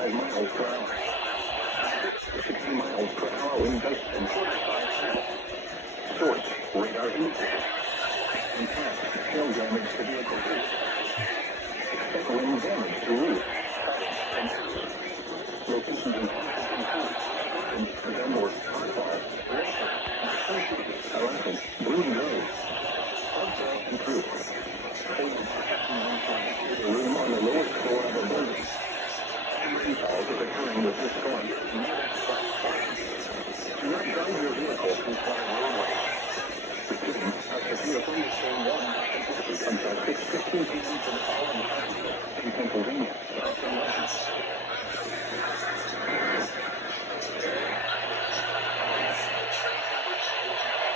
65 miles per hour. 60 miles per hour wind gusts and short radar indicators. Impact, shell damage to vehicle roof. Expect wind damage to roof. Locations in